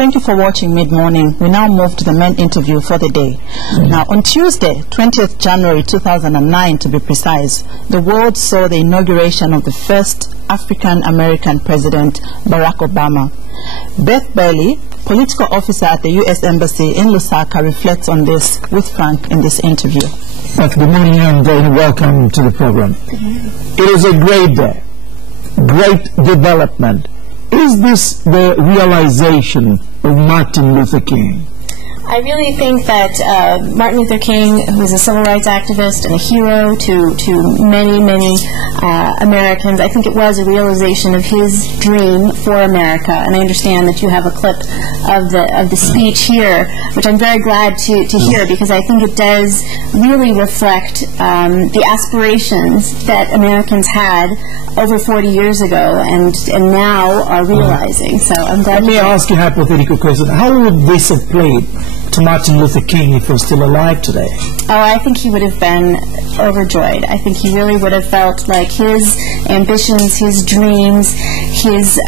Thank you for watching Mid-Morning. We now move to the main interview for the day. Now, on Tuesday, 20th January 2009 to be precise, the world saw the inauguration of the first African-American President, Barack Obama. Beth, political officer at the U.S. Embassy in Lusaka, reflects on this with Frank in this interview. Beth, good morning and welcome to the program. It is a great day, great development. Is this the realization of Martin Luther King? I really think that Martin Luther King, who is a civil rights activist and a hero to many, many Americans, I think it was a realization of his dream for America. And I understand that you have a clip of the speech here, which I'm very glad to hear, because I think it does really reflect the aspirations that Americans had over 40 years ago and now are realizing. So I'm glad. Let me ask you a hypothetical question. How would this have played to Martin Luther King if he was still alive today? Oh, I think he would have been overjoyed. I think he really would have felt like his ambitions, his dreams, his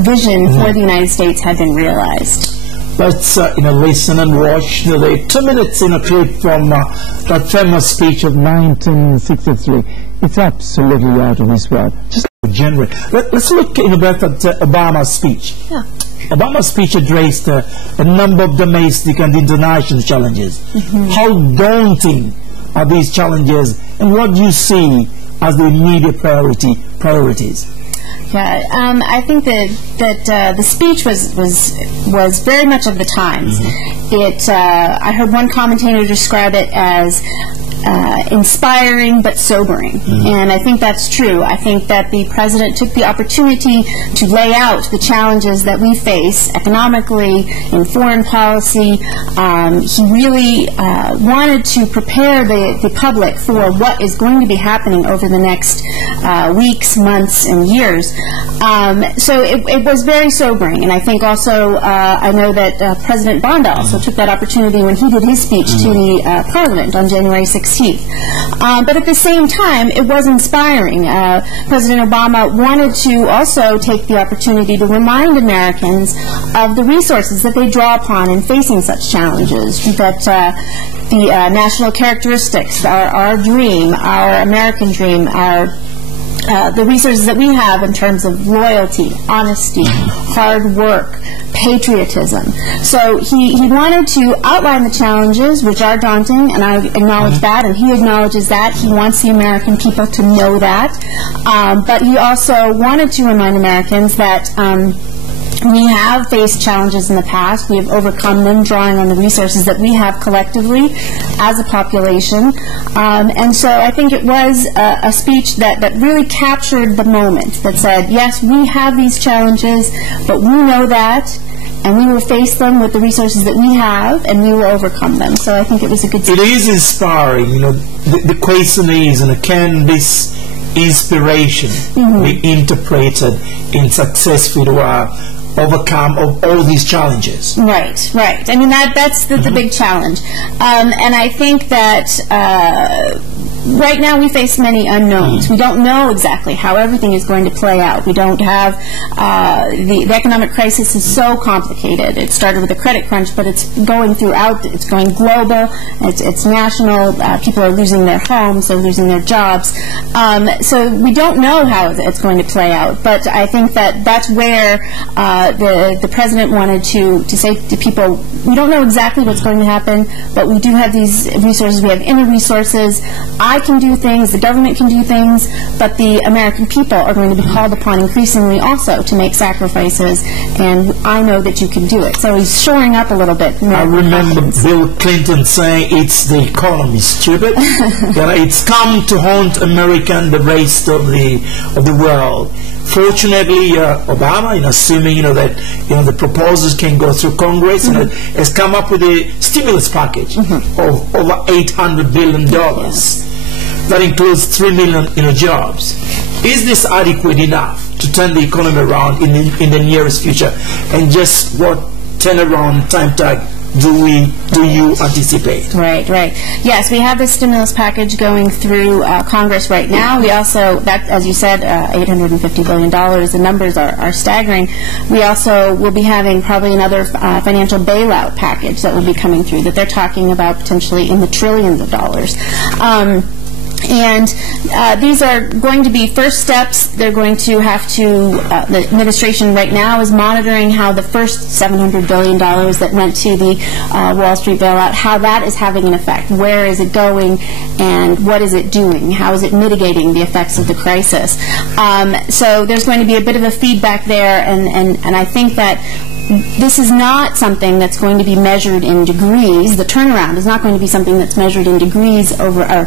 vision for the United States had been realized. Let's listen and watch the 2 minutes in a clip from that famous speech of 1963. It's absolutely out of this world. Just general. Let's look in a bit at Obama's speech. Yeah. Obama's speech addressed a number of domestic and international challenges. How daunting are these challenges, and what do you see as the immediate priorities? Yeah, I think that the speech was very much of the times. I heard one commentator describe it as inspiring but sobering, and I think that's true. I think that the president took the opportunity to lay out the challenges that we face economically, in foreign policy. He really wanted to prepare the public for what is going to be happening over the next weeks, months, and years. So it was very sobering, and I think also I know that President Bonda also took that opportunity when he did his speech to the Parliament on January 16th. But at the same time, it was inspiring. President Obama wanted to also take the opportunity to remind Americans of the resources that they draw upon in facing such challenges, that the national characteristics, our dream, our American dream, the resources that we have in terms of loyalty, honesty, hard work, patriotism. So he wanted to outline the challenges, which are daunting, and I acknowledge that, and he acknowledges that. He wants the American people to know that. But he also wanted to remind Americans that we have faced challenges in the past. We have overcome them, drawing on the resources that we have collectively as a population. And so I think it was a speech that really captured the moment, that said, yes, we have these challenges, but we know that, and we will face them with the resources that we have, and we will overcome them. So I think it was a good speech. It is inspiring. The question is, can this inspiration be interpreted in successful overcome of all these challenges? Right. I mean, that's the big challenge. And I think that right now we face many unknowns. We don't know exactly how everything is going to play out. We don't have, the economic crisis is so complicated. It started with a credit crunch, but it's going throughout, it's going global, it's national. People are losing their homes, they're losing their jobs. So we don't know how it's going to play out, but I think that that's where the president wanted to say to people, we don't know exactly what's going to happen, but we do have these resources. We have inner resources. I can do things, the government can do things, but the American people are going to be called upon increasingly also to make sacrifices, and I know that you can do it. So he's shoring up a little bit. I remember Bill Clinton saying, it's the economy, stupid. It's come to haunt America and the rest of the world. Fortunately, Obama, assuming that the proposals can go through Congress, has come up with a stimulus package of over $800 billion. Yes. That includes 3 million jobs. Is this adequate enough to turn the economy around in the nearest future? And just what turnaround time tag do you anticipate? Right. Yes, we have this stimulus package going through Congress right now. We also, that, as you said, $850 billion. The numbers are staggering. We also will be having probably another financial bailout package that will be coming through that they're talking about potentially in the trillions of dollars. And these are going to be first steps. They're going to have to, the administration right now is monitoring how the first $700 billion that went to the Wall Street bailout, how that is having an effect. Where is it going and what is it doing? How is it mitigating the effects of the crisis? So there's going to be a bit of a feedback there, and I think that this is not something that's going to be measured in degrees. The turnaround is not going to be something that's measured in degrees over, or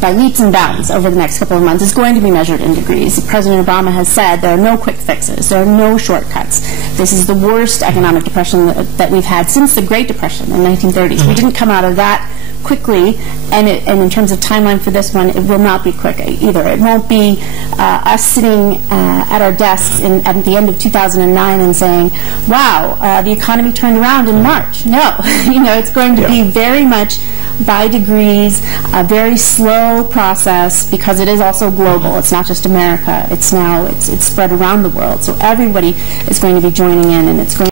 by leaps and bounds over the next couple of months. It's going to be measured in degrees. President Obama has said there are no quick fixes. There are no shortcuts. This is the worst economic depression that we've had since the Great Depression in the 1930s. We didn't come out of that quickly, and in terms of timeline for this one, it will not be quick either. It won't be us sitting at our desks at the end of 2009 and saying, wow, the economy turned around in March. No, it's going to be very much by degrees, a very slow process, because it is also global. It's not just America. It's spread around the world. So everybody is going to be joining in, and it's going